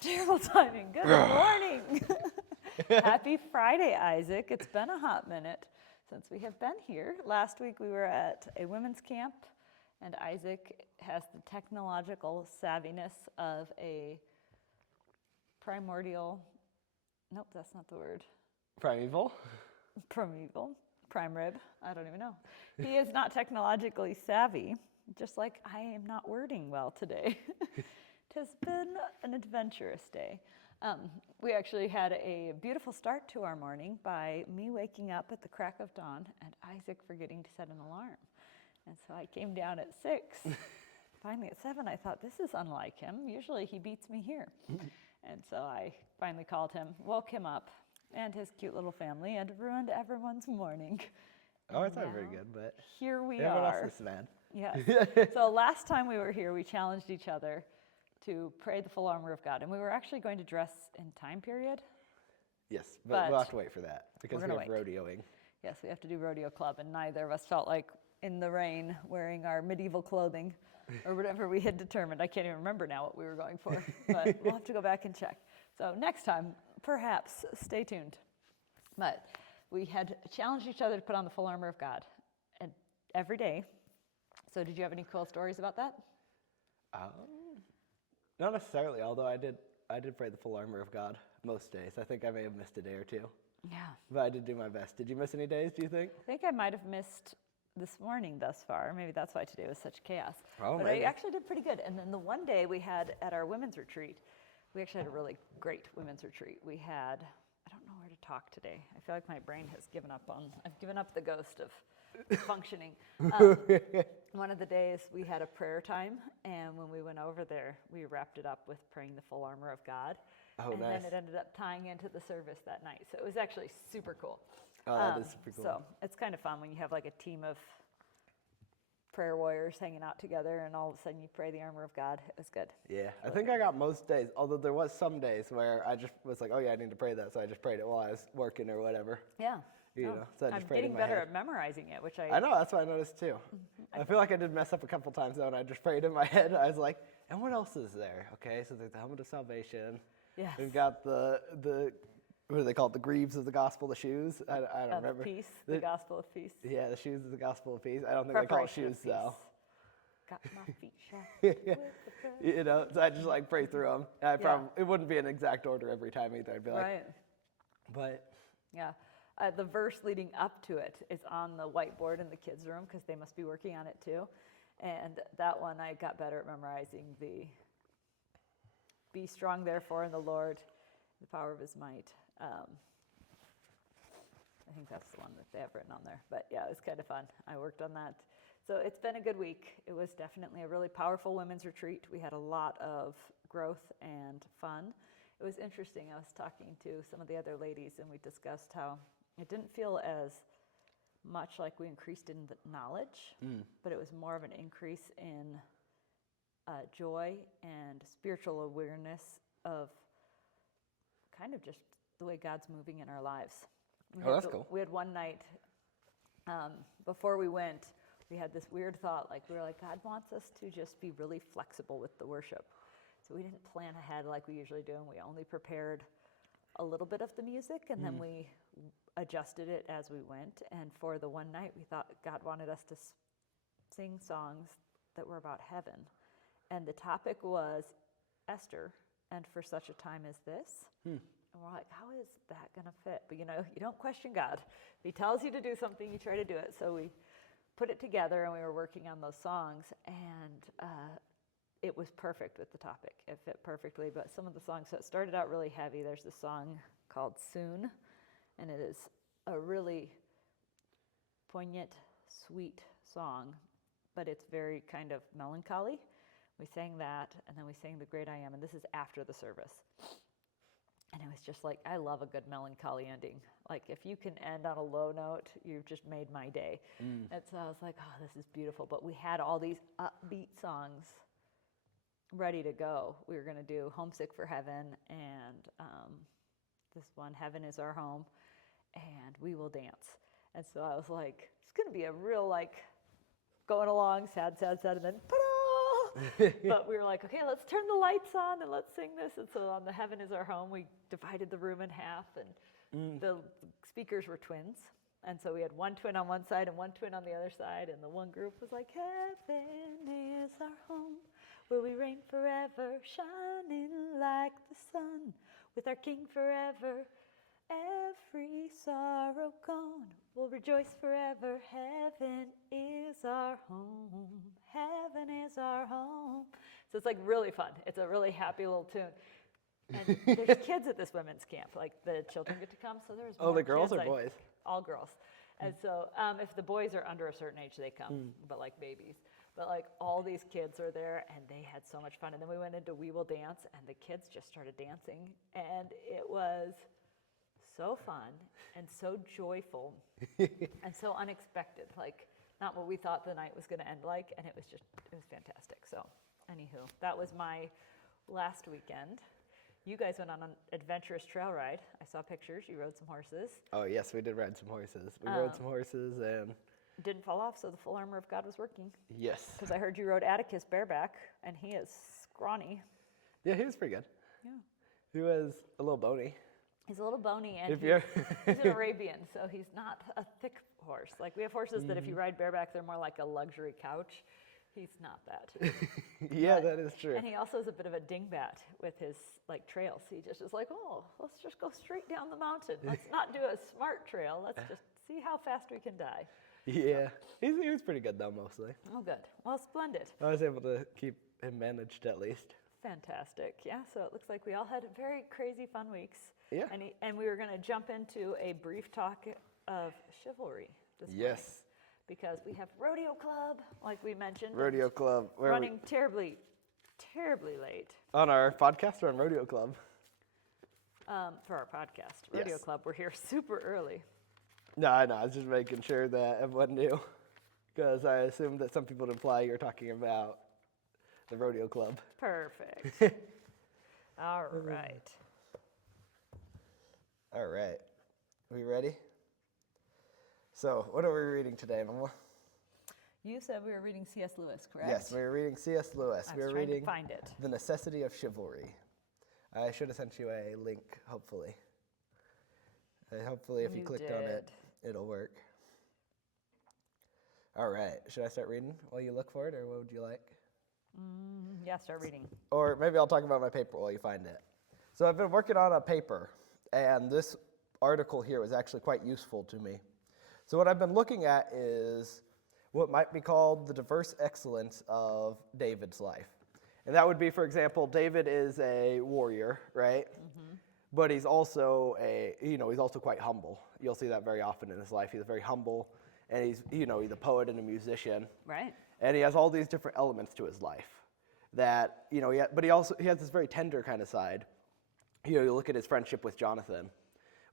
Terrible timing. Good morning. Happy Friday, Isaac. It's been a hot minute since we have been here. Last week we were at a women's camp, and Isaac has the technological savviness of a primordial, nope, that's not the word. Primeval? Primeval, prime rib, I don't even know. He is not technologically savvy, just like I am not wording well today. It has been an adventurous day. We actually had a beautiful start to our morning by me waking up at the crack of dawn and Isaac forgetting to set an alarm. And so I came down at 6. Finally at 7, I thought, this is unlike him. Usually he beats me here. And so I finally called him, woke him up, and his cute little family, and ruined everyone's morning. Oh, it's not very good, but here we everyone are. else is mad. Yes. So last time we were here, we challenged each other to pray the full armor of God. And we were actually going to dress in time period. Yes, but we'll have to wait for that because we have wait. rodeoing. Yes, we have to do rodeo club, and neither of us felt like in the rain wearing our medieval clothing or whatever we had determined. I can't even remember now what we were going for, but we'll have to go back and check. So next time, perhaps, stay tuned. But we had challenged each other to put on the full armor of God and every day. So did you have any cool stories about that? Not necessarily, although I did pray the full armor of God most days. I think I may have missed a day or two. Yeah. But I did do my best. Did you miss any days, do you think? I think I might have missed this morning thus far. Maybe that's why today was such chaos. Oh, but maybe. I actually did pretty good. And then the one day we had at our women's retreat, we actually had a really great women's retreat. We had, I don't know where to talk today. I feel like my brain has given up on, I've given up the ghost of functioning. One of the days we had a prayer time, and when we went over there, we wrapped it up with praying the full armor of God. Oh, and nice. then it ended up tying into the service that night. So it was actually super cool. Oh, that is super cool. So it's kind of fun when you have like a team of prayer warriors hanging out together, and all of a sudden you pray the armor of God. It was good. Yeah, I think I got most days, although there was some days where I just was like, oh yeah, I need to pray that, so I just prayed it while I was working or whatever. Yeah. You know, so I just I'm prayed getting in my better head. at memerizing it, which I know, that's what I noticed too. I feel like I did mess up a couple times though, and I just prayed in my head. I was like, and what else is there? Okay, so there's the helmet of salvation. Yes. We've got the what do they call it? The greaves of the gospel, the shoes. I don't remember. Peace, the gospel of peace. Yeah, the shoes of the gospel of peace. I don't think they call it Preparation of shoes though. Got my feet shod with the You know, so I just like pray through them. It wouldn't be an exact order every time either. I'd be like, right. But Yeah. The verse leading up to it is on the whiteboard in the kids' room because they must be working on it too. And that one I got better at memorizing. Be strong therefore in the Lord, the power of his might. I think that's the one that they have written on there. But yeah, it was kind of fun. I worked on that. So it's been a good week. It was definitely a really powerful women's retreat. We had a lot of growth and fun. It was interesting. I was talking to some of the other ladies, and we discussed how it didn't feel as much like we increased in the knowledge, but it was more of an increase in joy and spiritual awareness of kind of just the way God's moving in our lives. That's cool. We had one night before we went, we had this weird thought, like we were like, God wants us to just be really flexible with the worship. So we didn't plan ahead like we usually do, and we only prepared a little bit of the music, and then we adjusted it as we went. And for the one night, we thought God wanted us to sing songs that were about heaven. And the topic was Esther, and for such a time as this. And we're like, how is that going to fit? But you know, you don't question God. If he tells you to do something, you try to do it. So we put it together, and we were working on those songs, and it was perfect with the topic. It fit perfectly. But some of the songs, so it started out really heavy. There's this song called Soon, and it is a really poignant, sweet song, but it's very kind of melancholy. We sang that, and then we sang The Great I Am, and this is after the service. And it was just like, I love a good melancholy ending. Like, if you can end on a low note, you've just made my day. And so I was like, oh, this is beautiful. But we had all these upbeat songs ready to go. We were going to do Homesick for Heaven, and this one, Heaven is Our Home, and We Will Dance. And so I was like, it's going to be a real, like, going along, sad, sad, sad, and then, ta-da! But we were like, okay, let's turn the lights on and let's sing this. And so on the Heaven is Our Home, we divided the room in half, and the speakers were twins. And so we had one twin on one side and one twin on the other side, and the one group was like, heaven is our home, where we reign forever, shining like the sun, with our King forever, every sorrow gone, we'll rejoice forever, heaven is our home, heaven is our home. So it's like really fun. It's a really happy little tune. And there's kids at this women's camp, like the children get to come, so there's more the girls kids, or boys? All girls. And so if the boys are under a certain age, they come, but like babies. But like all these kids are there, and they had so much fun. And then we went into We Will Dance, and the kids just started dancing, and it was so fun and so joyful and so unexpected, like not what we thought the night was going to end like, and it was fantastic. So anywho, that was my last weekend. You guys went on an adventurous trail ride. I saw pictures. You rode some horses. Oh, yes, we did ride some horses. We rode some horses and... Didn't fall off, so the full armor of God was working. Yes. Because I heard you rode Atticus bareback, and he is scrawny. Yeah, he was pretty good. Yeah. He was a little bony. He's a little bony, and If you're he's an Arabian, so he's not a thick horse. Like we have horses that if you ride bareback, they're more like a luxury couch. He's not that. Yeah, that is true. And he also is a bit of a dingbat with his like trails. He just is like, oh, let's just go straight down the mountain. Let's not do a smart trail. Let's just see how fast we can die. Yeah, he was pretty good though, mostly. Oh, good. Well, splendid. I was able to keep him managed at least. Fantastic. Yeah, so it looks like we all had very crazy fun weeks. Yeah. And we were going to jump into a brief talk of chivalry this morning. Yes. Because we have Rodeo Club, like we mentioned. Rodeo Club. Where running terribly, terribly late. On our podcast or on Rodeo Club? For our podcast. Rodeo Yes. Club, we're here super early. No, I know. I was just making sure that everyone knew. Because I assumed that some people would imply you're talking about the Rodeo Club. Perfect. All right. All right. Are we ready? So, what are we reading today, Mama? You said we were reading C.S. Lewis, correct? Yes, we're reading C.S. Lewis. I was We're trying to reading find it. The Necessity of Chivalry. I should have sent you a link, hopefully. Hopefully, if you You clicked on it, it'll work. All right. Should I start reading while you look for it, or what would you like? Yeah, start reading. Or maybe I'll talk about my paper while you find it. So I've been working on a paper, and this article here was actually quite useful to me. So what I've been looking at is what might be called the diverse excellence of David's life. And that would be, for example, David is a warrior, right? Mm-hmm. But he's also he's also quite humble. You'll see that very often in his life. He's very humble, and he's a poet and a musician. Right. And he has all these different elements to his life that, but he has this very tender kind of side. You look at his friendship with Jonathan,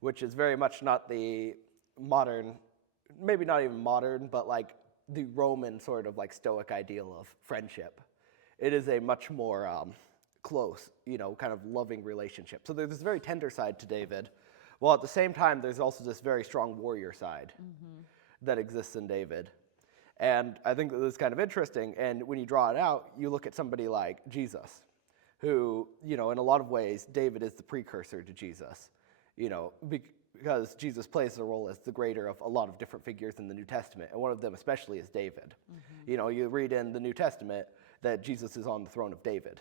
which is very much not the modern, maybe not even modern, but like the Roman sort of like Stoic ideal of friendship. It is a much more close, kind of loving relationship. So there's this very tender side to David, while at the same time there's also this very strong warrior side that exists in David. And I think that this is kind of interesting. And when you draw it out, you look at somebody like Jesus, who, in a lot of ways, David is the precursor to Jesus, because Jesus plays the role as the greater of a lot of different figures in the New Testament, and one of them especially is David. Mm-hmm. You read in the New Testament that Jesus is on the throne of David,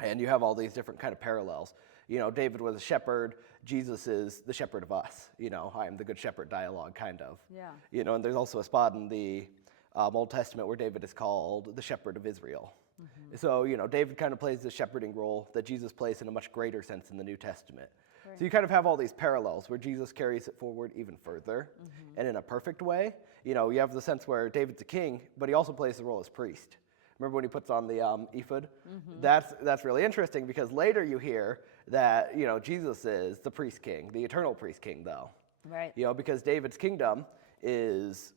and you have all these different kind of parallels. David was a shepherd. Jesus is the shepherd of us. I am the good shepherd dialogue, kind of. Yeah. And there's also a spot in the Old Testament where David is called the shepherd of Israel. Mm-hmm. So, David kind of plays the shepherding role that Jesus plays in a much greater sense in the New Testament. Right. So you kind of have all these parallels where Jesus carries it forward even further, and in a perfect way. You have the sense where David's a king, but he also plays the role as priest. Remember when he puts on the ephod? Mm-hmm. That's really interesting, because later you hear that, Jesus is the priest king, the eternal priest king, though. Right. Because David's kingdom is,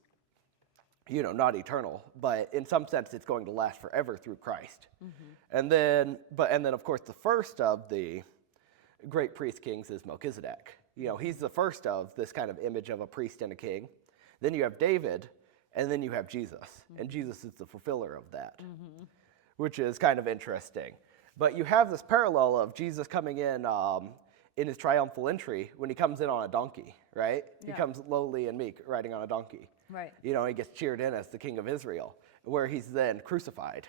not eternal, but in some sense it's going to last forever through Christ. Mm-hmm. And then of course the first of the great priest kings is Melchizedek. He's the first of this kind of image of a priest and a king. Then you have David, and then you have Jesus, and Jesus is the fulfiller of that. Mm-hmm. which is kind of interesting. But you have this parallel of Jesus coming in his triumphal entry when he comes in on a donkey, right? Yeah. He comes lowly and meek, riding on a donkey. Right. You know, he gets cheered in as the king of Israel, where he's then crucified.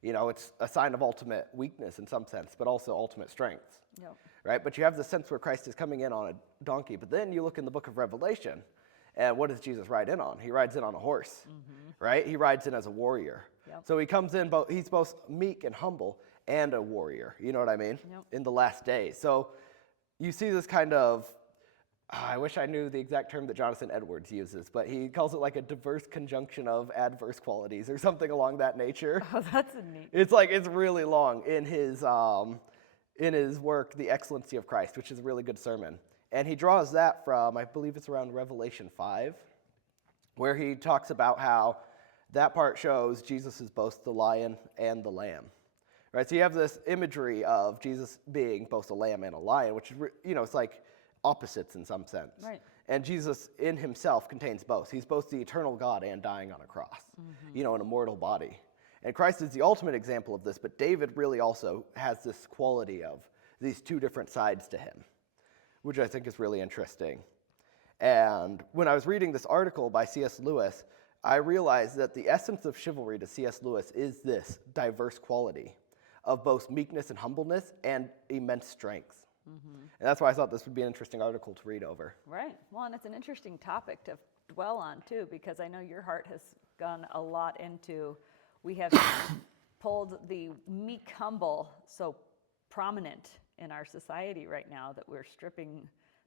You know, it's a sign of ultimate weakness in some sense, but also ultimate strength, Yep. right? But you have the sense where Christ is coming in on a donkey. But then you look in the book of Revelation, and what does Jesus ride in on? He rides in on a horse, right? He rides in as a warrior. Yep. So he comes in, he's both meek and humble and a warrior, you know what I mean? Yep. In the last days. So you see this kind of, I wish I knew the exact term that Jonathan Edwards uses, but he calls it like a diverse conjunction of adverse qualities or something along that nature. Oh, that's a neat. It's really long in his work, The Excellency of Christ, which is a really good sermon. And he draws that from, I believe it's around Revelation 5, where he talks about how that part shows Jesus is both the lion and the lamb. Right, so you have this imagery of Jesus being both a lamb and a lion, which is, it's like opposites in some sense. Right. And Jesus in himself contains both. He's both the eternal God and dying on a cross, in a mortal body. And Christ is the ultimate example of this, but David really also has this quality of these two different sides to him, which I think is really interesting. And when I was reading this article by C.S. Lewis, I realized that the essence of chivalry to C.S. Lewis is this diverse quality of both meekness and humbleness and immense strength. And that's why I thought this would be an interesting article to read over. Right. Well, and it's an interesting topic to dwell on, too, because I know your heart has gone a lot into, we have pulled the meek, humble so prominent in our society right now that we're stripping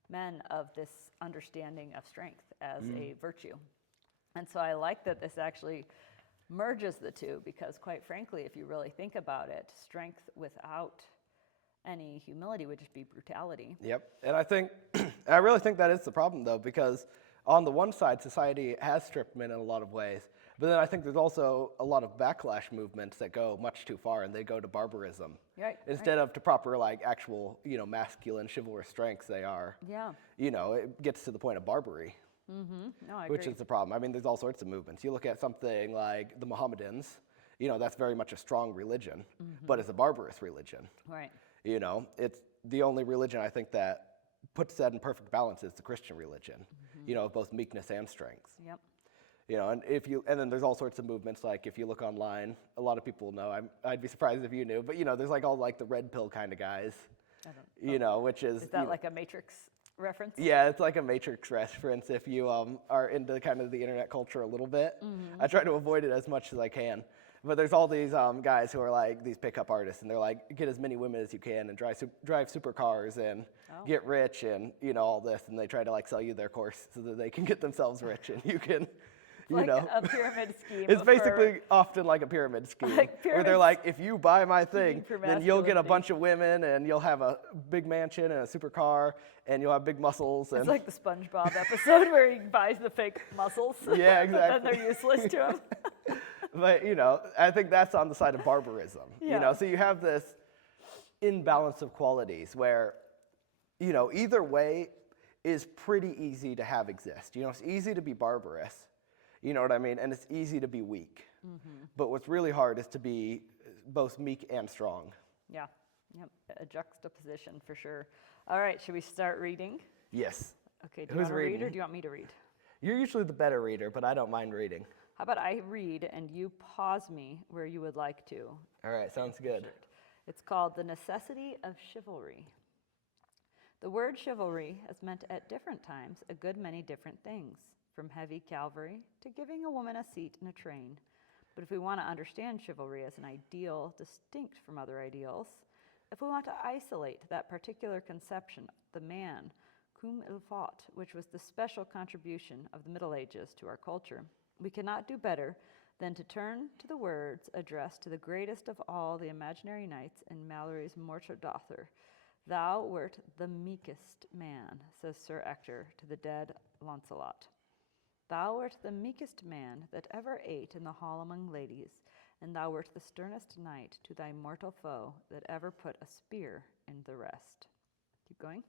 men of this understanding of strength as a virtue. And so I like that this actually merges the two because, quite frankly, if you really think about it, strength without any humility would just be brutality. Yep. And I really think that is the problem, though, because on the one side, society has stripped men in a lot of ways. But then I think there's also a lot of backlash movements that go much too far, and they go to barbarism. Right. Instead of to proper, actual, masculine, chivalrous strengths, they are, Yeah. It gets to the point of barbarity. No, I Which agree. is the problem. I mean, there's all sorts of movements. You look at something like the Mohammedans, that's very much a strong religion, but it's a barbarous religion. Right. It's the only religion I think that puts that in perfect balance is the Christian religion, of both meekness and strength. Yep. And then there's all sorts of movements, like if you look online, a lot of people know, I'd be surprised if you knew, but there's all the red pill kind of guys, which is... Is that like a Matrix reference? Yeah, it's like a Matrix reference if you are into kind of the internet culture a little bit. I try to avoid it as much as I can. But there's all these guys who are these pickup artists, and they're get as many women as you can and drive supercars and get rich and, all this. And they try to sell you their course so that they can get themselves rich and you can, a pyramid scheme. It's basically often like a pyramid scheme where they're if you buy my thing, then you'll get a bunch of women and you'll have a big mansion and a supercar and you'll have big muscles. And it's like the SpongeBob episode where he buys the fake muscles. Yeah, exactly. But then they're useless to him. But, I think that's on the side of barbarism. Yeah. So you have this imbalance of qualities where, either way is pretty easy to have exist. It's easy to be barbarous, you know what I mean? And it's easy to be weak. But what's really hard is to be both meek and strong. Yeah. Yep. A juxtaposition for sure. All right. Should we start reading? Yes. Okay. Do you want to read or do you want me to read? You're usually the better reader, but I don't mind reading. How about I read and you pause me where you would like to? All right, sounds good. It's called The Necessity of Chivalry. The word chivalry has meant at different times a good many different things, from heavy cavalry to giving a woman a seat in a train. But if we want to understand chivalry as an ideal distinct from other ideals, if we want to isolate that particular conception, the man, cum il faut, which was the special contribution of the Middle Ages to our culture, we cannot do better than to turn to the words addressed to the greatest of all the imaginary knights in Malory's Morte d'Arthur. Thou wert the meekest man, says Sir Ector to the dead Launcelot. Thou wert the meekest man that ever ate in the hall among ladies, and thou wert the sternest knight to thy mortal foe that ever put a spear in the rest. Keep going.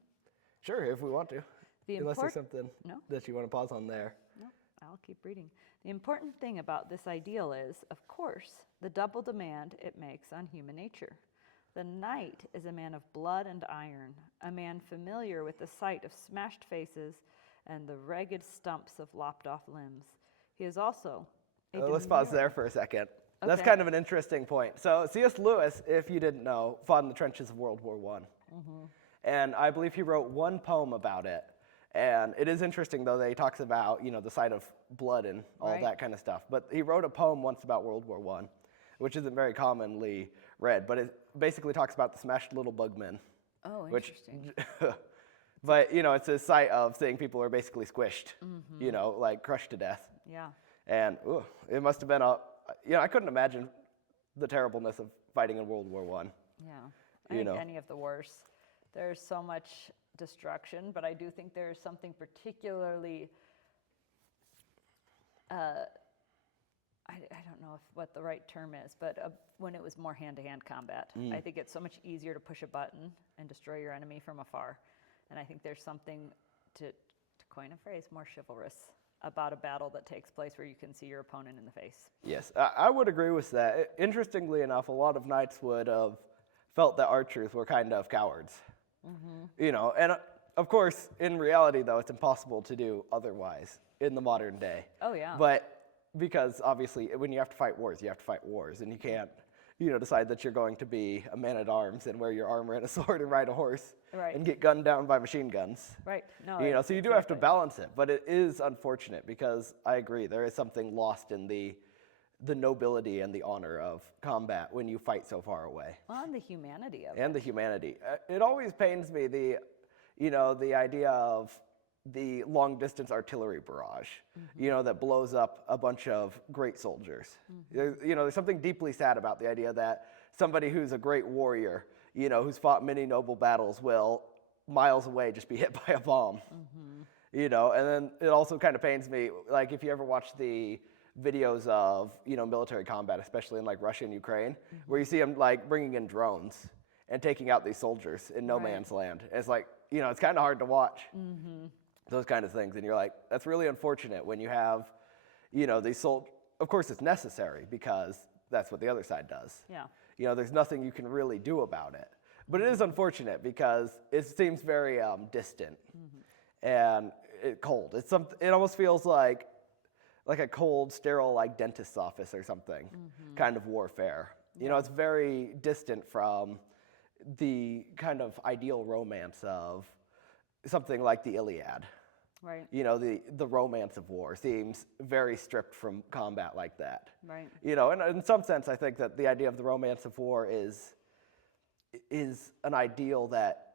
Sure, if we want to. Unless there's something No. that you want to pause on there. No. I'll keep reading. The important thing about this ideal is, of course, the double demand it makes on human nature. The knight is a man of blood and iron, a man familiar with the sight of smashed faces and the ragged stumps of lopped off limbs. He is also a Let's pause there for a second. That's Okay. kind of an interesting point. So C.S. Lewis, if you didn't know, fought in the trenches of World War I. And I believe he wrote one poem about it. And it is interesting, though, that he talks about, the sight of blood and all Right. that kind of stuff. But he wrote a poem once about World War I, which isn't very commonly read. But it basically talks about the smashed little bugmen. Oh, Which, interesting. but, it's a sight of seeing people are basically squished, like crushed to death. Yeah. And it must have been I couldn't imagine the terribleness of fighting in World War I. Yeah. I think any of the wars. There's so much destruction, but I do think there's something particularly, I don't know what the right term is, but when it was more hand-to-hand combat. I think it's so much easier to push a button and destroy your enemy from afar. And I think there's something, to coin a phrase, more chivalrous about a battle that takes place where you can see your opponent in the face. Yes, I would agree with that. Interestingly enough, a lot of knights would have felt that archers were kind of cowards. And of course, in reality, though, it's impossible to do otherwise in the modern day. Oh, yeah. But because obviously, when you have to fight wars, you have to fight wars, and you can't, decide that you're going to be a man-at-arms and wear your armor and a sword and ride a horse Right. and get gunned down by machine guns. Right. No. So you do have to balance it, but it is unfortunate because I agree there is something lost in the nobility and the honor of combat when you fight so far away. On the humanity of it. And the humanity. It always pains me the idea of the long distance artillery barrage, that blows up a bunch of great soldiers. There's something deeply sad about the idea that somebody who's a great warrior, who's fought many noble battles will miles away just be hit by a bomb. And then it also kind of pains me, like if you ever watch the videos of, military combat, especially in like Russia and Ukraine, where you see them like bringing in drones and taking out these soldiers in no Right. man's land. And it's like, it's kind of hard to watch those kind of things. And you're like, that's really unfortunate when you have, these soldiers. Of course, it's necessary because that's what the other side does. Yeah. There's nothing you can really do about it. But it is unfortunate because it seems very distant and cold. It almost feels like a cold, sterile, like dentist's office or something kind of warfare. It's very distant from the kind of ideal romance of something like the Iliad. Right. The romance of war seems very stripped from combat like that. Right. And in some sense, I think that the idea of the romance of war is an ideal that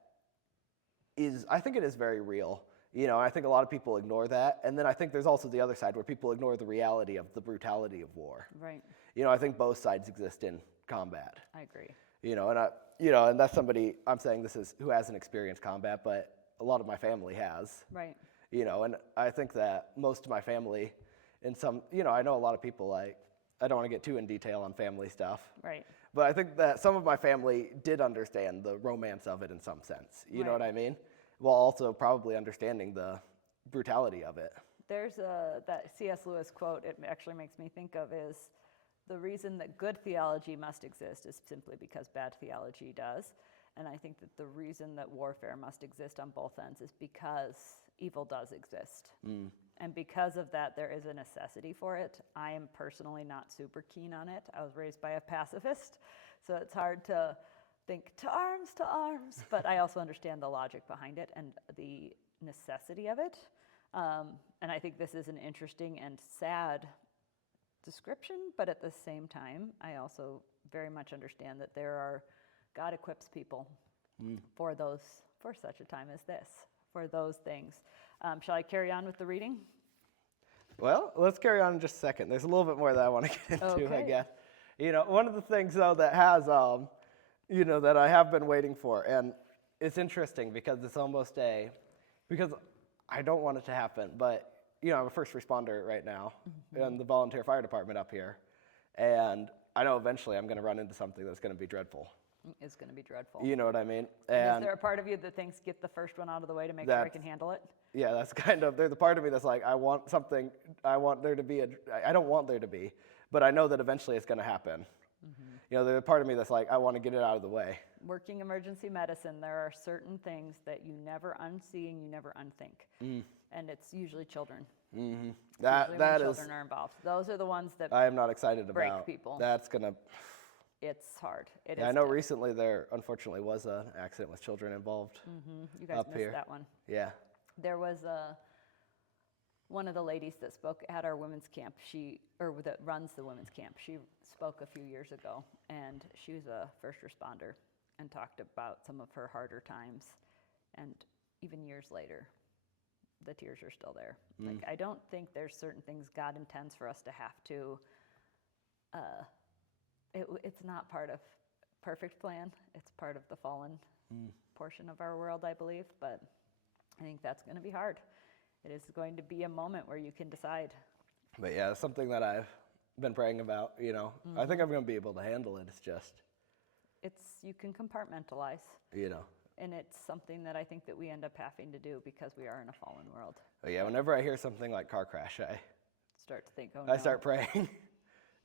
I think it is very real. I think a lot of people ignore that. And then I think there's also the other side where people ignore the reality of the brutality of war. Right. I think both sides exist in combat. I agree. And that's somebody I'm saying this is who hasn't experienced combat, but a lot of my family has. Right. And I think that most of my family, I know a lot of people, I don't want to get too in detail on family stuff. Right. But I think that some of my family did understand the romance of it in some sense. You know Right. what I mean? While also probably understanding the brutality of it. There's that C.S. Lewis quote, it actually makes me think of is, the reason that good theology must exist is simply because bad theology does. And I think that the reason that warfare must exist on both ends is because evil does exist. And because of that, there is a necessity for it. I am personally not super keen on it. I was raised by a pacifist, so it's hard to think to arms, but I also understand the logic behind it and the necessity of it. And I think this is an interesting and sad description, but at the same time, I also very much understand that God equips people for such a time as this, for those things. Shall I carry on with the reading? Well, let's carry on in just a second. There's a little bit more that I want to get into, I Okay. guess. One of the things, though, that has, that I have been waiting for, and it's interesting because it's almost because I don't want it to happen, but, I'm a first responder right now in the volunteer fire department up here, and I know eventually I'm going to run into something that's going to be dreadful. Is going to be dreadful. You know what I mean? Is And there a part of you that thinks get the first one out of the way to make sure I can handle it? yeah, that's kind of, there's a part of me that's like, I want there to be I don't want there to be, but I know that eventually it's going to happen. You know, there's a part of me that's like, I want to get it out of the way. Working emergency medicine, there are certain things that you never unsee and you never unthink. And it's usually children. Mm-hmm. It's That usually when is, children are involved. Those are the ones that I am not excited break about. people. That's going to, It's hard. It yeah, is I know tough. recently there unfortunately was an accident with children involved. You guys up missed here. that one. Yeah. There was one of the ladies that spoke at our women's camp. That runs the women's camp. She spoke a few years ago, and she was a first responder and talked about some of her harder times. And even years later, the tears are still there. Like, I don't think there's certain things God intends for us to have to. It's not part of perfect plan. It's part of the fallen portion of our world, I believe. But I think that's going to be hard. It is going to be a moment where you can decide. But yeah, it's something that I've been praying about, you know. I think I'm going to be able to handle it. It's just, You can compartmentalize. you know. And it's something that I think that we end up having to do because we are in a fallen world. But yeah, whenever I hear something like car crash, Start to think, oh no. I start praying.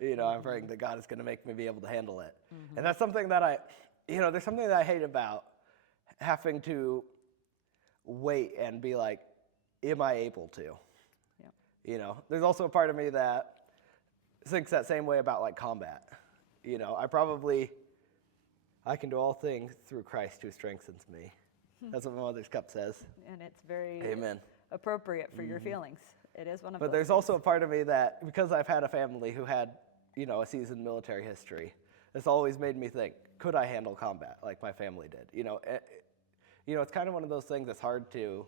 You know, I'm praying that God is going to make me be able to handle it. And that's something that there's something that I hate about having to wait and be like, am I able to? Yeah. You know, there's also a part of me that thinks that same way about like combat. You know, I can do all things through Christ who strengthens me. That's what my Mother's Cup says. And it's very Amen. appropriate for your feelings. It is one of But those there's things. also a part of me that, because I've had a family who had, you know, a seasoned military history, it's always made me think, could I handle combat like my family did? You know, it's kind of one of those things that's hard to,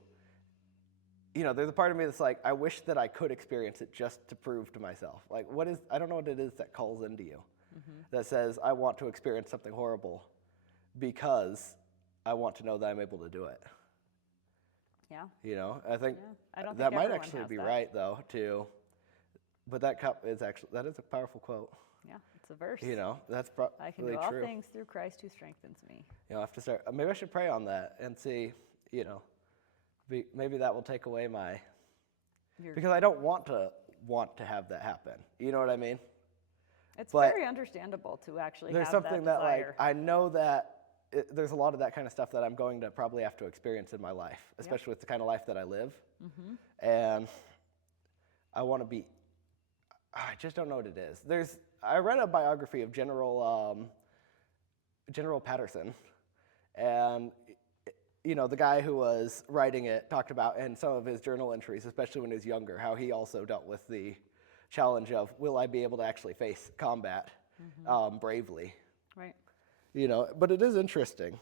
you know, there's a part of me that's like, I wish that I could experience it just to prove to myself. Like, I don't know what it is that calls into you, that says, I want to experience something horrible because I want to know that I'm able to do it. Yeah. You know, I think I don't that think might everyone actually has be that. right, though, too. But that is a powerful quote. Yeah, it's a verse. You know, that's I can really do all true. things through Christ who strengthens me. You know, I have to start. Maybe I should pray on that and see. You know, maybe that will take away my. Because I don't want to have that happen. You know what I mean? It's But very understandable to actually There's have something that that like desire. I know that there's a lot of that kind of stuff that I'm going to probably have to experience in my life, especially with the kind of life that I live. And I want to be. I just don't know what it is. I read a biography of General Patterson, and you know, the guy who was writing it talked about in some of his journal entries, especially when he was younger, how he also dealt with the challenge of, will I be able to actually face combat bravely? Right. You know, but it is interesting.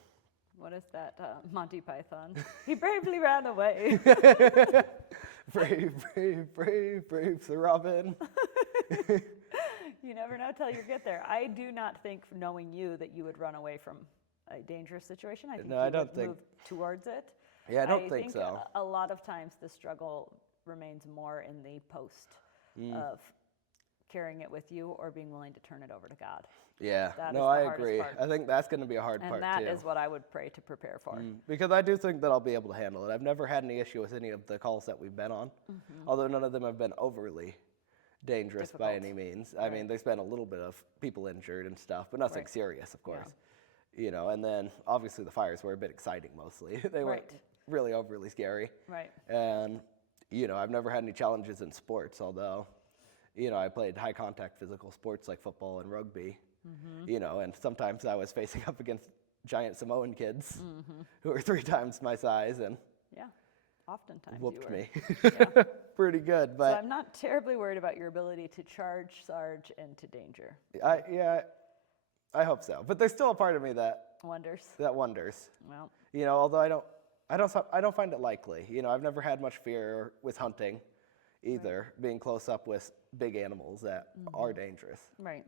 What is that? Monty Python. He bravely ran away. Brave, brave, brave, brave Sir Robin. You never know till you get there. I do not think, knowing you, that you would run away from a dangerous situation. I think No, you I don't would think- move towards it. Yeah, I don't think so. A lot of times the struggle remains more in the post of carrying it with you or being willing to turn it over to God. Yeah, That is no, the I hardest agree. part. I think that's going to be a hard part And that too. is what I would pray to prepare for. Because I do think that I'll be able to handle it. I've never had any issue with any of the calls that we've been on, although none of them have been overly dangerous by Difficult. any means. I mean, there's been a little bit of people injured and stuff, but nothing Right. serious, of course. You know, and then obviously the fires were a bit exciting mostly. They weren't Right. really overly scary. Right. And, you know, I've never had any challenges in sports, although, you know, I played high contact physical sports like football and rugby, you know, and sometimes I was facing up against giant Samoan kids who were 3 times my size and Yeah. Oftentimes whooped you were. me Yeah. pretty good. So But I'm not terribly worried about your ability to sarge into danger. I hope so. But there's still a part of me that Wonders. wonders. Well, You know, although I don't find it likely. You know, I've never had much fear with hunting either, being close up with big animals that are dangerous. right.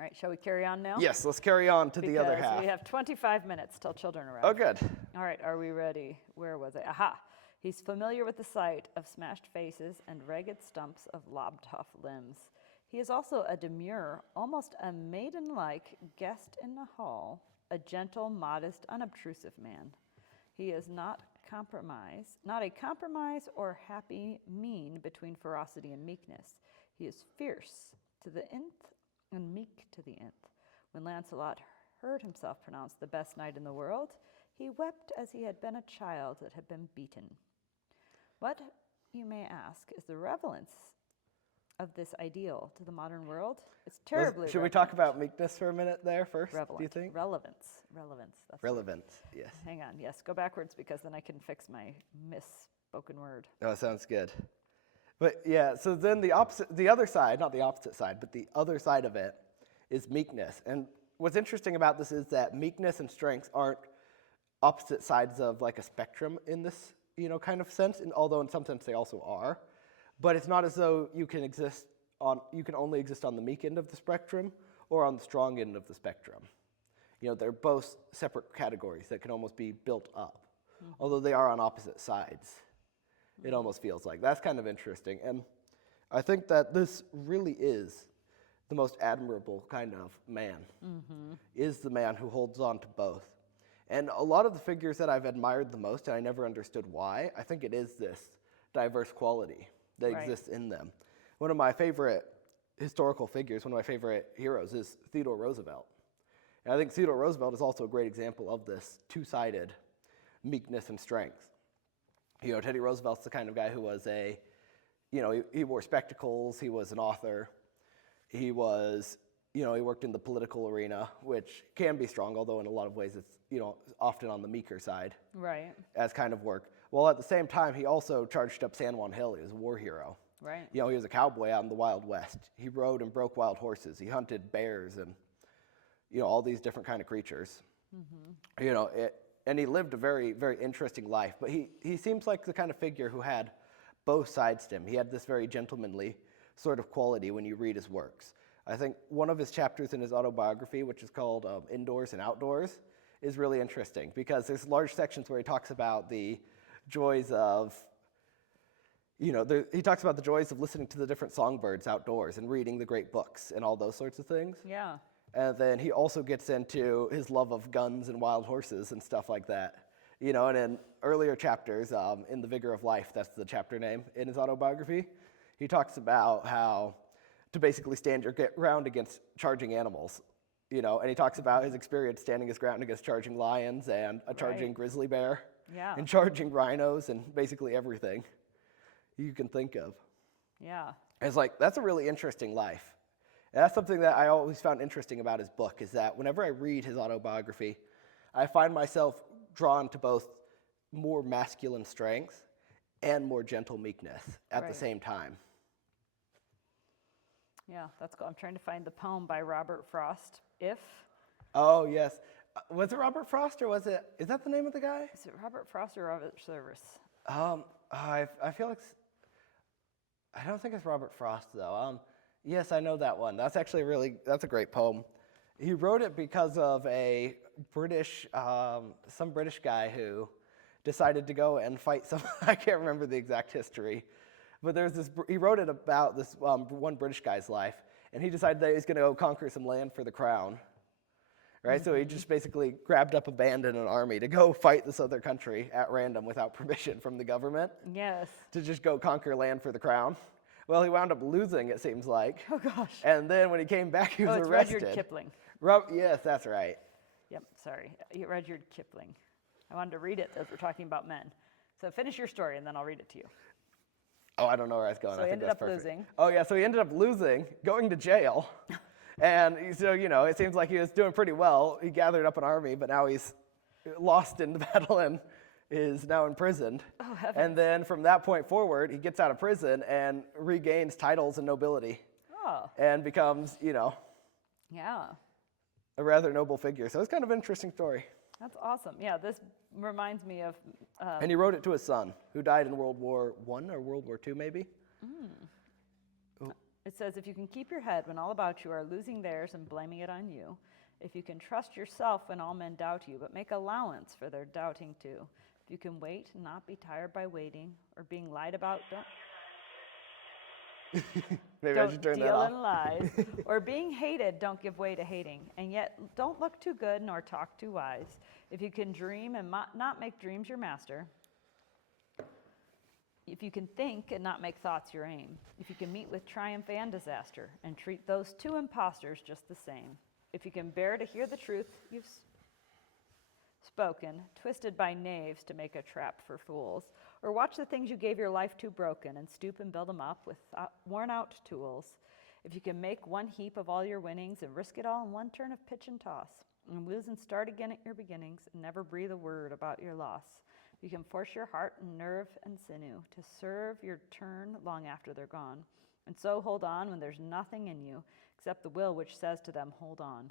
All right, shall we carry on now? Yes, let's carry on to the other Because half. we have 25 minutes till children arrive. Oh, good. All right, are we ready? Where was I? Aha! He's familiar with the sight of smashed faces and ragged stumps of lobbed off limbs. He is also a demure, almost a maiden-like guest in the hall, a gentle, modest, unobtrusive man. He is not a compromise or happy mean between ferocity and meekness. He is fierce to the nth and meek to the nth. When Lancelot heard himself pronounced the best knight in the world, he wept as he had been a child that had been beaten. What, you may ask, is the relevance of this ideal to the modern world? It's terribly Should we talk about meekness for a minute there first, do you think? Relevance. That's Relevance, yes. Hang on, yes, go backwards because then I can fix my misspoken word. Oh, sounds good. But yeah, so then the other side, not the opposite side, but the other side of it is meekness. And what's interesting about this is that meekness and strength aren't opposite sides of like a spectrum in this, kind of sense, and although in some sense they also are. But it's not as though you can only exist on the meek end of the spectrum or on the strong end of the spectrum. They're both separate categories that can almost be built up, although they are on opposite sides. It almost feels like. That's kind of interesting. And I think that this really is the most admirable kind of man, is the man who holds on to both. And a lot of the figures that I've admired the most, and I never understood why, I think it is this diverse quality that exists in them. One of my favorite historical figures, one of my favorite heroes is Theodore Roosevelt. And I think Theodore Roosevelt is also a great example of this two-sided meekness and strength. Teddy Roosevelt's the kind of guy who was he wore spectacles, he was an author, he worked in the political arena, which can be strong, although in a lot of ways it's, often on the meeker side. Right. As kind of work. Well, at the same time, he also charged up San Juan Hill. He was a war hero. Right. He was a cowboy out in the Wild West. He rode and broke wild horses. He hunted bears and, all these different kind of creatures. And he lived a very, very interesting life. But he seems like the kind of figure who had both sides to him. He had this very gentlemanly sort of quality when you read his works. I think one of his chapters in his autobiography, which is called Indoors and Outdoors, is really interesting because there's large sections where he talks about the joys of, he talks about the joys of listening to the different songbirds outdoors and reading the great books and all those sorts of things. Yeah. And then he also gets into his love of guns and wild horses and stuff like that. And in earlier chapters, in The Vigor of Life, that's the chapter name in his autobiography, he talks about how to basically stand your ground against charging animals. And he talks about his experience standing his ground against charging lions and a charging grizzly bear. Yeah. And charging rhinos and basically everything you can think of. Yeah. It's like, that's a really interesting life. And that's something that I always found interesting about his book, is that whenever I read his autobiography, I find myself drawn to both more masculine strength and more gentle meekness at the same time. Yeah, that's cool. I'm trying to find the poem by Robert Frost, If. Oh, yes. Was it Robert Frost or is that the name of the guy? Is it Robert Frost or Robert Service? I feel like, I don't think it's Robert Frost though. Yes, I know that one. That's actually that's a great poem. He wrote it because of a some British guy who decided to go and fight I can't remember the exact history, but he wrote it about this one British guy's life, and he decided that he was going to go conquer some land for the crown. Right, so he just basically grabbed up a band and an army to go fight this other country at random without permission from the government. Yes. To just go conquer land for the crown. Well, he wound up losing, it seems like. Oh, gosh. And then when he came back, he was it's arrested. Rudyard Kipling. Yes, that's right. Yep, sorry. Rudyard Kipling. I wanted to read it as we're talking about men. So finish your story, and then I'll read it to you. Oh, I don't know where I was going. So I he think ended that's up perfect. losing. Oh, yeah, so he ended up losing, going to jail. And so, it seems like he was doing pretty well. He gathered up an army, but now he's lost in the battle and is now imprisoned. Oh, heavens. And then from that point forward, he gets out of prison and regains titles and nobility. Oh. And becomes, Yeah. a rather noble figure. So it's kind of an interesting story. That's awesome. Yeah, this reminds me of... And he wrote it to his son, who died in World War I or World War II, maybe? It says, if you can keep your head when all about you are losing theirs and blaming it on you, if you can trust yourself when all men doubt you, but make allowance for their doubting too, if you can wait and not be tired by waiting or being lied about, Maybe I Don't should turn that deal off. in lies. Or being hated, don't give way to hating. And yet, don't look too good nor talk too wise. If you can dream and not make dreams your master, if you can think and not make thoughts your aim, if you can meet with triumph and disaster and treat those two impostors just the same, if you can bear to hear the truth you've spoken, twisted by knaves to make a trap for fools, or watch the things you gave your life to broken and stoop and build them up with worn-out tools, if you can make one heap of all your winnings and risk it all in one turn of pitch and toss, and lose and start again at your beginnings and never breathe a word about your loss, if you can force your heart and nerve and sinew to serve your turn long after they're gone, and so hold on when there's nothing in you except the will which says to them, hold on.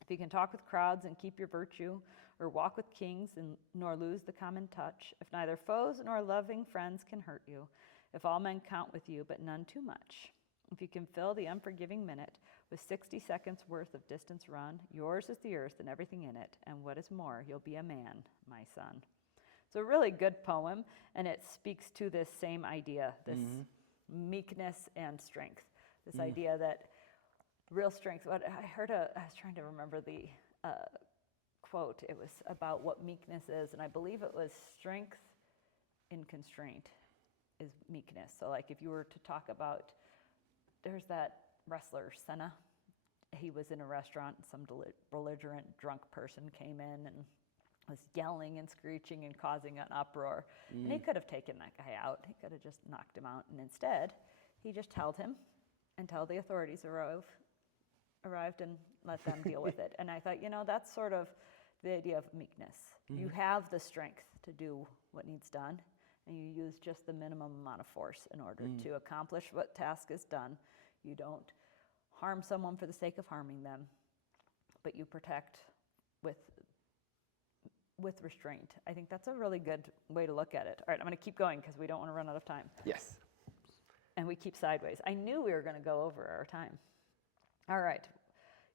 If you can talk with crowds and keep your virtue, or walk with kings and nor lose the common touch, if neither foes nor loving friends can hurt you, if all men count with you but none too much, if you can fill the unforgiving minute with 60 seconds worth of distance run, yours is the earth and everything in it, and what is more, you'll be a man, my son. It's a really good poem, and it speaks to this same idea, this meekness and strength, this idea that real strength. What I was trying to remember the quote. It was about what meekness is, and I believe it was strength in constraint is meekness. So like if you were to talk about, there's that wrestler, Senna. He was in a restaurant, and some belligerent drunk person came in and was yelling and screeching and causing an uproar. And he could have taken that guy out. He could have just knocked him out. And instead, he just held him until the authorities arrived and let them deal with it. And I thought, that's sort of the idea of meekness. You have the strength to do what needs done, and you use just the minimum amount of force in order to accomplish what task is done. You don't harm someone for the sake of harming them, but you protect with restraint. I think that's a really good way to look at it. All right, I'm going to keep going because we don't want to run out of time. Yes. And we keep sideways. I knew we were going to go over our time. All right.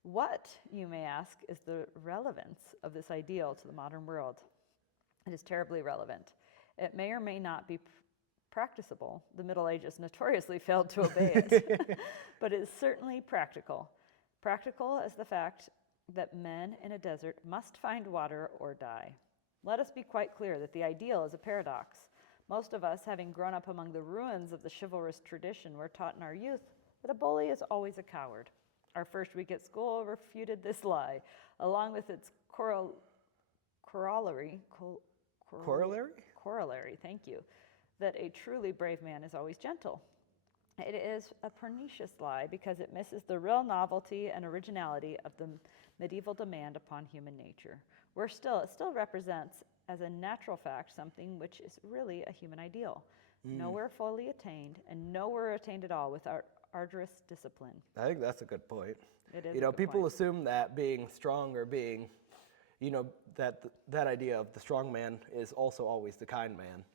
What, you may ask, is the relevance of this ideal to the modern world? It is terribly relevant. It may or may not be practicable. The Middle Ages notoriously failed to obey it. But it is certainly practical. Practical as the fact that men in a desert must find water or die. Let us be quite clear that the ideal is a paradox. Most of us, having grown up among the ruins of the chivalrous tradition, were taught in our youth that a bully is always a coward. Our first week at school refuted this lie, along with its corollary, thank you, that a truly brave man is always gentle. It is a pernicious lie because it misses the real novelty and originality of the medieval demand upon human nature. It still represents, as a natural fact, something which is really a human ideal, nowhere fully attained, and nowhere attained at all without arduous discipline. I think that's a good point. It is. People assume that being strong or being, that idea of the strong man is also always the kind man.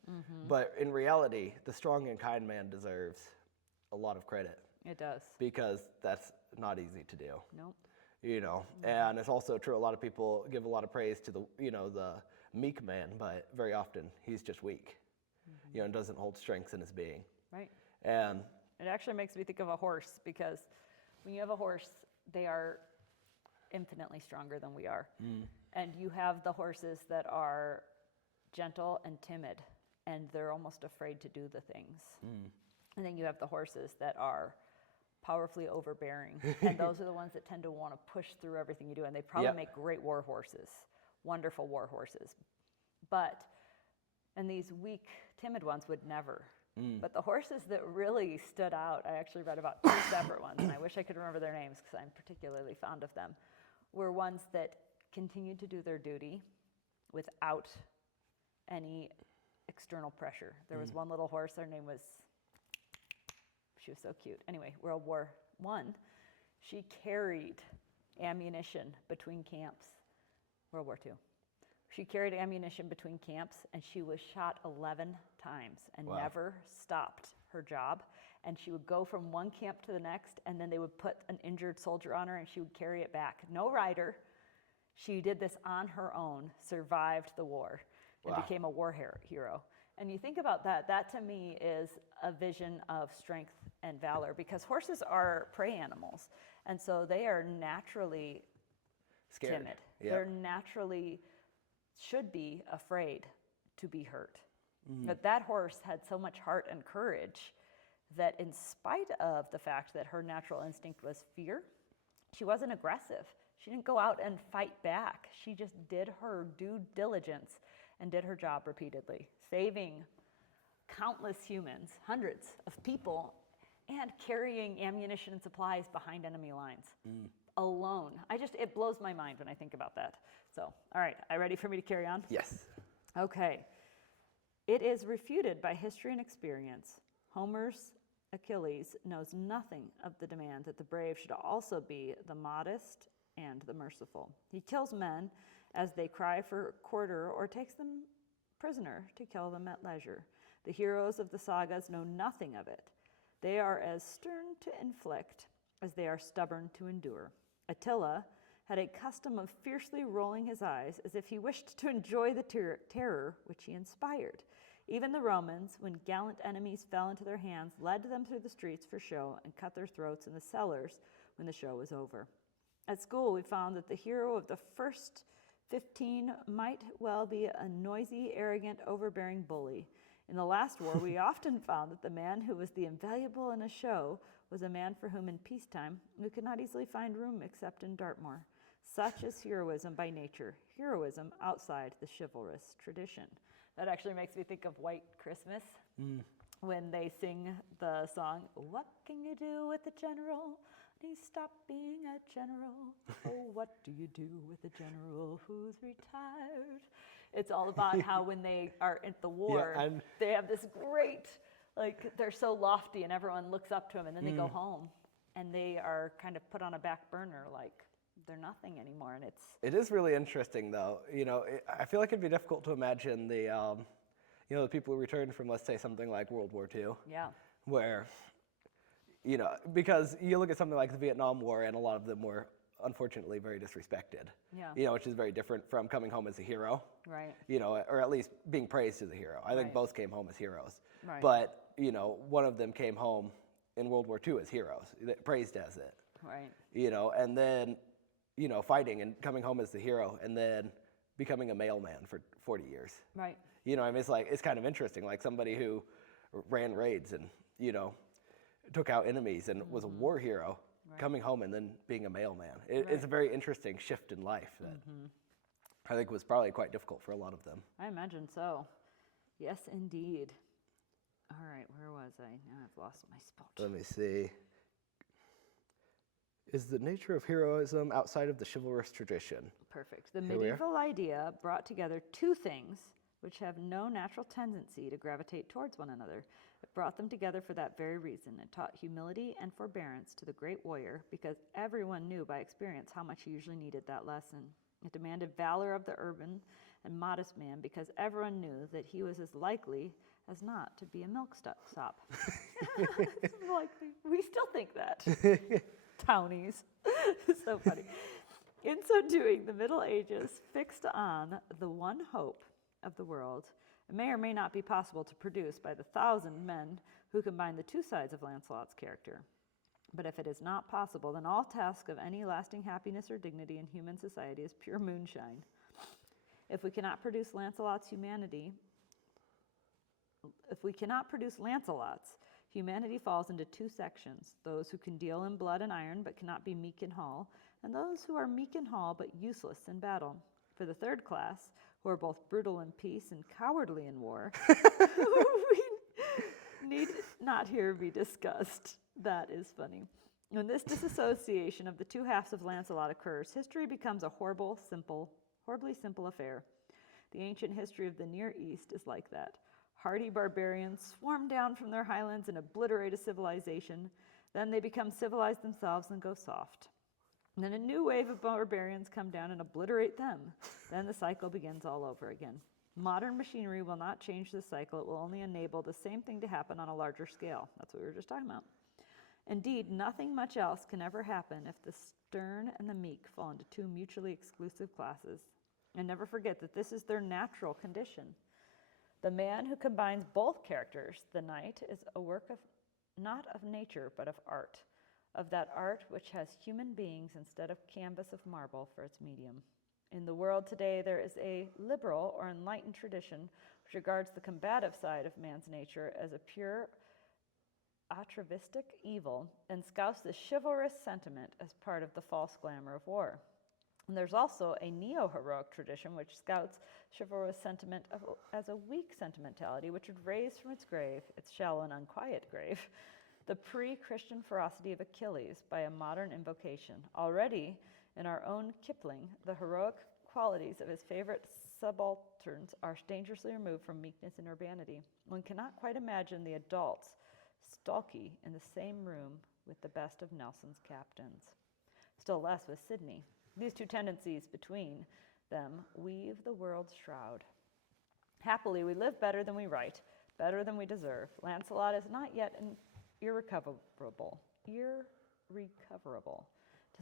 But in reality, the strong and kind man deserves a lot of credit. It does. Because that's not easy to do. Nope. And it's also true, a lot of people give a lot of praise to the meek man, but very often he's just weak, and doesn't hold strength in his being. Right. And it actually makes me think of a horse, because when you have a horse, they are infinitely stronger than we are. And you have the horses that are gentle and timid, and they're almost afraid to do the things. And then you have the horses that are powerfully overbearing, and those are the ones that tend to want to push through everything you do, and they probably make great war horses, wonderful war horses. And these weak, timid ones would never. But the horses that really stood out, I actually read about 2 separate ones, and I wish I could remember their names because I'm particularly fond of them, were ones that continued to do their duty without any external pressure. There was one little horse, her name was, she was so cute. Anyway, World War I, she carried ammunition between camps. World War II. She carried ammunition between camps, and she was shot 11 times and never stopped her job. And she would go from one camp to the next, and then they would put an injured soldier on her, and she would carry it back. No rider. She did this on her own, survived the war, and became a war hero. And you think about that, that to me is a vision of strength and valor, because horses are prey animals. And so they are naturally Scared. timid. Yep. They're naturally should be afraid to be hurt. But that horse had so much heart and courage that in spite of the fact that her natural instinct was fear, she wasn't aggressive. She didn't go out and fight back. She just did her due diligence and did her job repeatedly, saving countless humans, hundreds of people, and carrying ammunition and supplies behind enemy lines alone. It blows my mind when I think about that. So, all right, are you ready for me to carry on? Yes. Okay. It is refuted by history and experience. Homer's Achilles knows nothing of the demand that the brave should also be the modest and the merciful. He kills men as they cry for quarter or takes them prisoner to kill them at leisure. The heroes of the sagas know nothing of it. They are as stern to inflict as they are stubborn to endure. Attila had a custom of fiercely rolling his eyes as if he wished to enjoy the terror which he inspired. Even the Romans, when gallant enemies fell into their hands, led them through the streets for show and cut their throats in the cellars when the show was over. At school, we found that the hero of the first 15 might well be a noisy, arrogant, overbearing bully. In the last war, we often found that the man who was the invaluable in a show was a man for whom in peacetime we could not easily find room except in Dartmoor. Such is heroism by nature, heroism outside the chivalrous tradition. That actually makes me think of White Christmas, when they sing the song, "What can you do with a general? He stopped being a general. Oh, what do you do with a general who's retired?" It's all about how when they are at the war, they have this great, they're so lofty and everyone looks up to them, and then they go home and they are kind of put on a back burner, they're nothing anymore. And it is really interesting, though. I feel like it'd be difficult to imagine the people who returned from, let's say, something like World War II. Yeah. Where, because you look at something like the Vietnam War, and a lot of them were unfortunately very disrespected. Yeah. Which is very different from coming home as a hero. Right. Or at least being praised as a hero. I think Right. both came home as heroes. Right. But, one of them came home in World War II as heroes, praised as it. Right. And then, fighting and coming home as the hero, and then becoming a mailman for 40 years. Right. It's kind of interesting, like somebody who ran raids and, took out enemies and was a war hero, coming home and then being a mailman. It's a very interesting shift in life that I think was probably quite difficult for a lot of them. I imagine so. Yes, indeed. All right, where was I? Now I've lost my spot. Let me see. Is the nature of heroism outside of the chivalrous tradition? Perfect. The medieval idea brought together two things which have no natural tendency to gravitate towards one another. It brought them together for that very reason. It taught humility and forbearance to the great warrior because everyone knew by experience how much he usually needed that lesson. It demanded valor of the urban and modest man because everyone knew that he was as likely as not to be a milk sop. We still think that. Townies. So funny. In so doing, the Middle Ages fixed on the one hope of the world. It may or may not be possible to produce by the 1,000 men who combine the two sides of Lancelot's character. But if it is not possible, then all task of any lasting happiness or dignity in human society is pure moonshine. If we cannot produce Lancelot's, humanity falls into two sections: those who can deal in blood and iron but cannot be meek in hall, and those who are meek in hall but useless in battle. For the third class, who are both brutal in peace and cowardly in war, we need not here be discussed. That is funny. When this disassociation of the two halves of Lancelot occurs, history becomes a horribly simple affair. The ancient history of the Near East is like that. Hardy barbarians swarm down from their highlands and obliterate a civilization. Then they become civilized themselves and go soft. And then a new wave of barbarians come down and obliterate them. Then the cycle begins all over again. Modern machinery will not change this cycle. It will only enable the same thing to happen on a larger scale. That's what we were just talking about. Indeed, nothing much else can ever happen if the stern and the meek fall into two mutually exclusive classes. And never forget that this is their natural condition. The man who combines both characters, the knight, is a work of not of nature, but of art, of that art which has human beings instead of canvas of marble for its medium. In the world today, there is a liberal or enlightened tradition which regards the combative side of man's nature as a pure atavistic evil and scouts the chivalrous sentiment as part of the false glamour of war. And there's also a neo-heroic tradition which scouts chivalrous sentiment as a weak sentimentality which would raise from its grave, its shallow and unquiet grave, the pre-Christian ferocity of Achilles by a modern invocation. Already, in our own Kipling, the heroic qualities of his favorite subalterns are dangerously removed from meekness and urbanity. One cannot quite imagine the adults Stalky in the same room with the best of Nelson's captains. Still less with Sidney. These two tendencies between them weave the world's shroud. Happily, we live better than we write, better than we deserve. Lancelot is not yet irrecoverable. To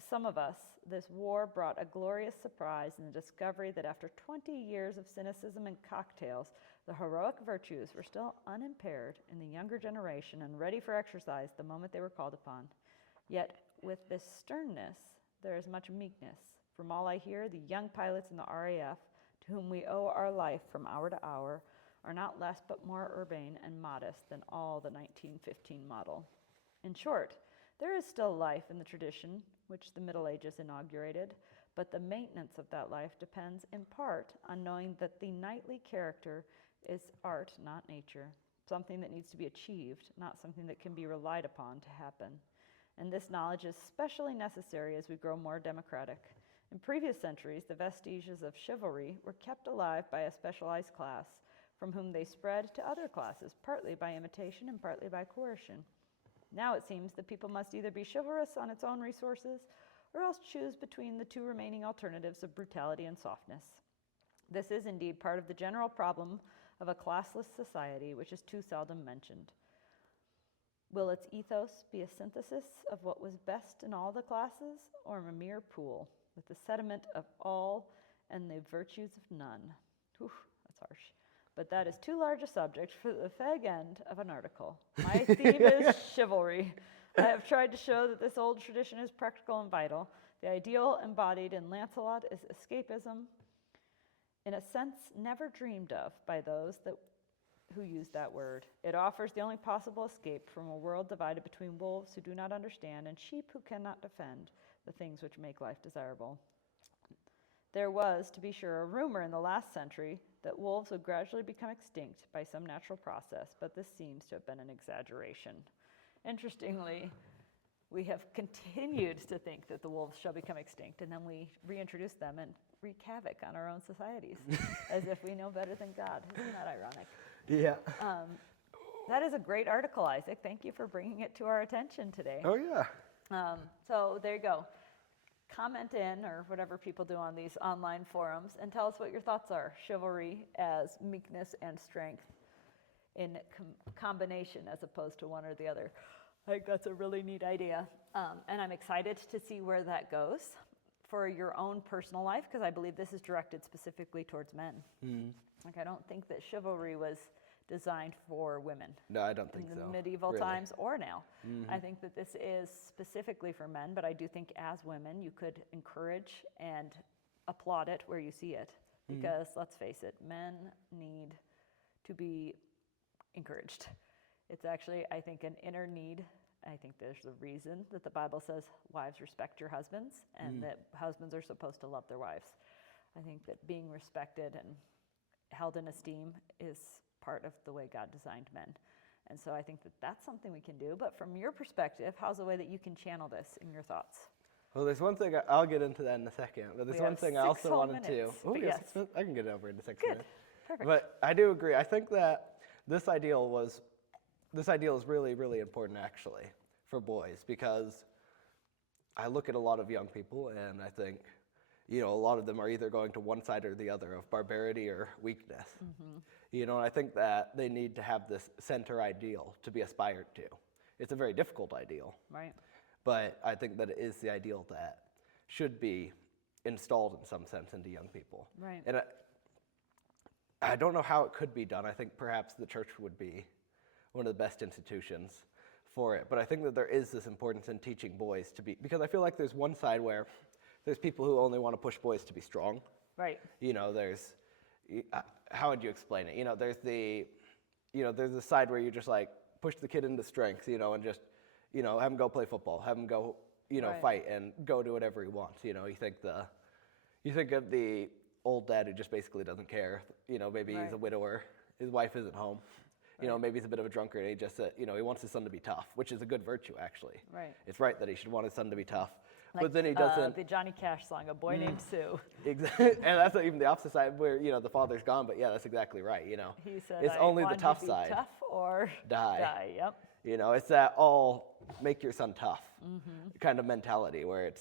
some of us, this war brought a glorious surprise in the discovery that after 20 years of cynicism and cocktails, the heroic virtues were still unimpaired in the younger generation and ready for exercise the moment they were called upon. Yet, with this sternness, there is much meekness. From all I hear, the young pilots in the RAF, to whom we owe our life from hour to hour, are not less but more urbane and modest than all the 1915 model. In short, there is still life in the tradition which the Middle Ages inaugurated, but the maintenance of that life depends in part on knowing that the knightly character is art, not nature, something that needs to be achieved, not something that can be relied upon to happen. And this knowledge is especially necessary as we grow more democratic. In previous centuries, the vestiges of chivalry were kept alive by a specialized class, from whom they spread to other classes, partly by imitation and partly by coercion. Now it seems that people must either be chivalrous on its own resources, or else choose between the two remaining alternatives of brutality and softness. This is indeed part of the general problem of a classless society, which is too seldom mentioned. Will its ethos be a synthesis of what was best in all the classes, or a mere pool, with the sediment of all and the virtues of none? Whew, that's harsh. But that is too large a subject for the fag end of an article. My theme is chivalry. I have tried to show that this old tradition is practical and vital. The ideal embodied in Lancelot is escapism, in a sense never dreamed of by those who use that word. It offers the only possible escape from a world divided between wolves who do not understand and sheep who cannot defend the things which make life desirable. There was, to be sure, a rumor in the last century that wolves would gradually become extinct by some natural process, but this seems to have been an exaggeration. Interestingly, we have continued to think that the wolves shall become extinct, and then we reintroduce them and wreak havoc on our own societies, as if we know better than God. Isn't that ironic? Yeah. That is a great article, Isaac. Thank you for bringing it to our attention today. Oh, yeah. So there you go. Comment in, or whatever people do on these online forums, and tell us what your thoughts are. Chivalry as meekness and strength in combination as opposed to one or the other. I think that's a really neat idea. And I'm excited to see where that goes for your own personal life, because I believe this is directed specifically towards men. Like, I don't think that chivalry was designed for women. No, I don't think so. In the medieval really. times or now. I think that this is specifically for men, but I do think as women you could encourage and applaud it where you see it. Because let's face it, men need to be encouraged. It's actually, I think, an inner need. I think there's a reason that the Bible says, wives, respect your husbands, and that husbands are supposed to love their wives. I think that being respected and held in esteem is part of the way God designed men. And so I think that that's something we can do. But from your perspective, how's the way that you can channel this in your thoughts? Well, there's one thing, I'll get into that in a second, but there's one thing I also wanted to. Oh, yes. I can get over in 6 minutes. Perfect. But I do agree. I think that this ideal is really, really important, actually, for boys, because I look at a lot of young people and I think, a lot of them are either going to one side or the other of barbarity or weakness. And I think that they need to have this center ideal to be aspired to. It's a very difficult ideal. Right. But I think that it is the ideal that should be installed in some sense into young people. Right. And I don't know how it could be done. I think perhaps the church would be one of the best institutions for it. But I think that there is this importance in teaching boys to be, because I feel like there's one side where there's people who only want to push boys to be strong. Right. There's, how would you explain it? There's the side where you just like push the kid into strength, and just, have him go play football, have him go, Right. fight and go do whatever he wants. You think of the old dad who just basically doesn't care. Maybe Right. he's a widower, his wife isn't home. Right. Maybe he's a bit of a drunkard and he just said, he wants his son to be tough, which is a good virtue actually. Right. It's right that he should want his son to be tough. Like, but then he doesn't. The Johnny Cash song, A Boy Named Sue. Exactly, and that's not even the opposite side where the father's gone. But yeah, that's exactly right. He said, it's I only the want tough you to be side. Tough or Die. Yep. It's that all make your son tough kind of mentality where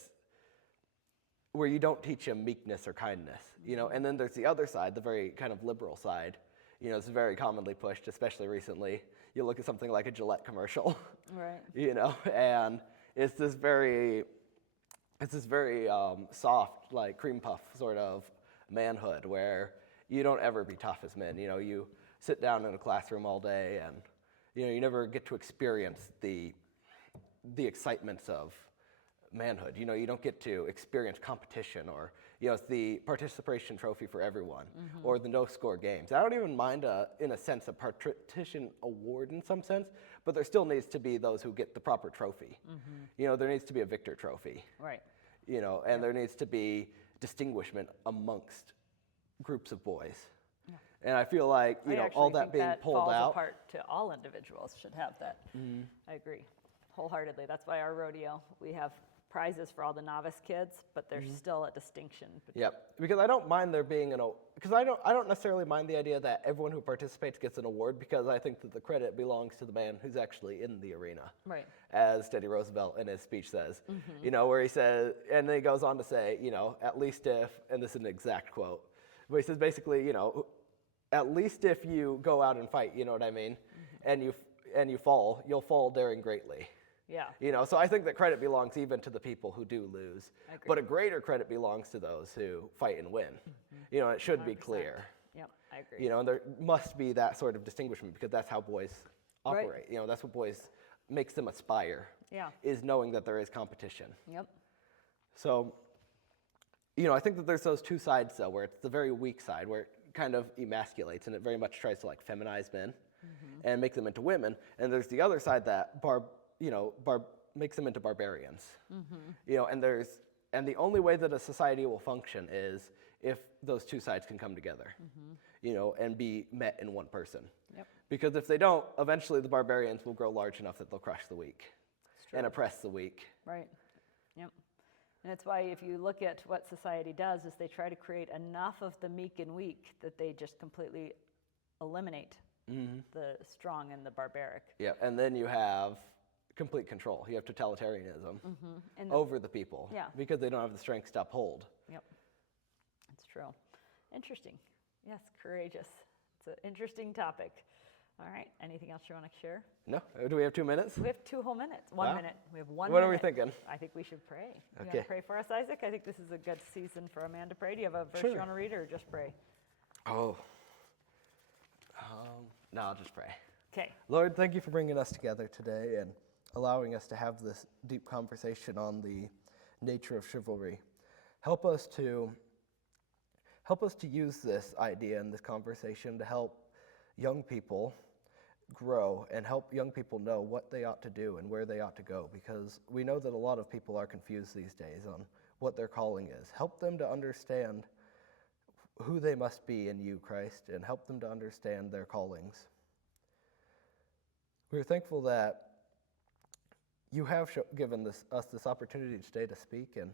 you don't teach him meekness or kindness. And then there's the other side, the very kind of liberal side. It's very commonly pushed, especially recently. You look at something like a Gillette commercial. Right. And it's this very soft, like cream puff sort of manhood where you don't ever be tough as men. You sit down in a classroom all day and, you never get to experience the excitements of manhood. You don't get to experience competition or, it's the participation trophy for everyone or the no-score games. I don't even mind, in a sense, a partition award in some sense, but there still needs to be those who get the proper trophy. There needs to be a victor trophy. Right. And there needs to be distinguishment amongst groups of boys. Yeah. And I feel like, all that being pulled falls out. apart to all individuals should have that. I agree wholeheartedly. That's why our rodeo, we have prizes for all the novice kids, but there's still a distinction. Yep, because I don't mind there being because I don't necessarily mind the idea that everyone who participates gets an award, because I think that the credit belongs to the man who's actually in the arena. Right. As Teddy Roosevelt in his speech says, where he says, and then he goes on to say, at least if, and this is an exact quote, but he says basically, at least if you go out and fight, you know what I mean, and you fall, you'll fall daring greatly. Yeah. So I think that credit belongs even to the people who do lose, I agree. but a greater credit belongs to those who fight and win. It should be 100%. clear. Yep, I agree. And there must be that sort of distinguishment, because that's how boys operate. Right. That's what boys makes them aspire. Yeah. Is knowing that there is competition. Yep. So, I think that there's those two sides though, where it's the very weak side, where it kind of emasculates and it very much tries to like feminize men and make them into women. And there's the other side that makes them into barbarians. And the only way that a society will function is if those two sides can come together, and be met in one person. Yep. Because if they don't, eventually the barbarians will grow large enough that they'll crush the weak and oppress the weak. Right. Yep. And it's why if you look at what society does is they try to create enough of the meek and weak that they just completely eliminate the strong and the barbaric. Yeah, and then you have complete control. You have totalitarianism over the people, because they don't have the strength to uphold. Yep, that's true. Interesting. Yes, courageous. It's an interesting topic. All right, anything else you want to share? No? Do we have 2 minutes? We have 2 whole minutes. 1 Wow. minute. We have 1 minute. What are we thinking? I think we should pray. You Okay. want to pray for us, Isaac? I think this is a good season for a man to pray. Do you have a verse Sure. you want to read, or just pray? Oh. No, I'll just pray. Okay. Lord, thank you for bringing us together today and allowing us to have this deep conversation on the nature of chivalry. Help us to use this idea and this conversation to help young people grow and help young people know what they ought to do and where they ought to go, because we know that a lot of people are confused these days on what their calling is. Help them to understand who they must be in you, Christ, and help them to understand their callings. We're thankful that you have given us this opportunity today to speak and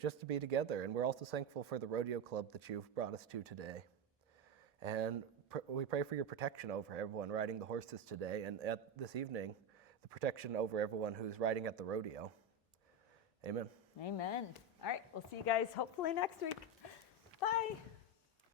just to be together. And we're also thankful for the rodeo club that you've brought us to today. And we pray for your protection over everyone riding the horses today, and this evening, the protection over everyone who's riding at the rodeo. Amen. Amen. All right, we'll see you guys hopefully next week. Bye.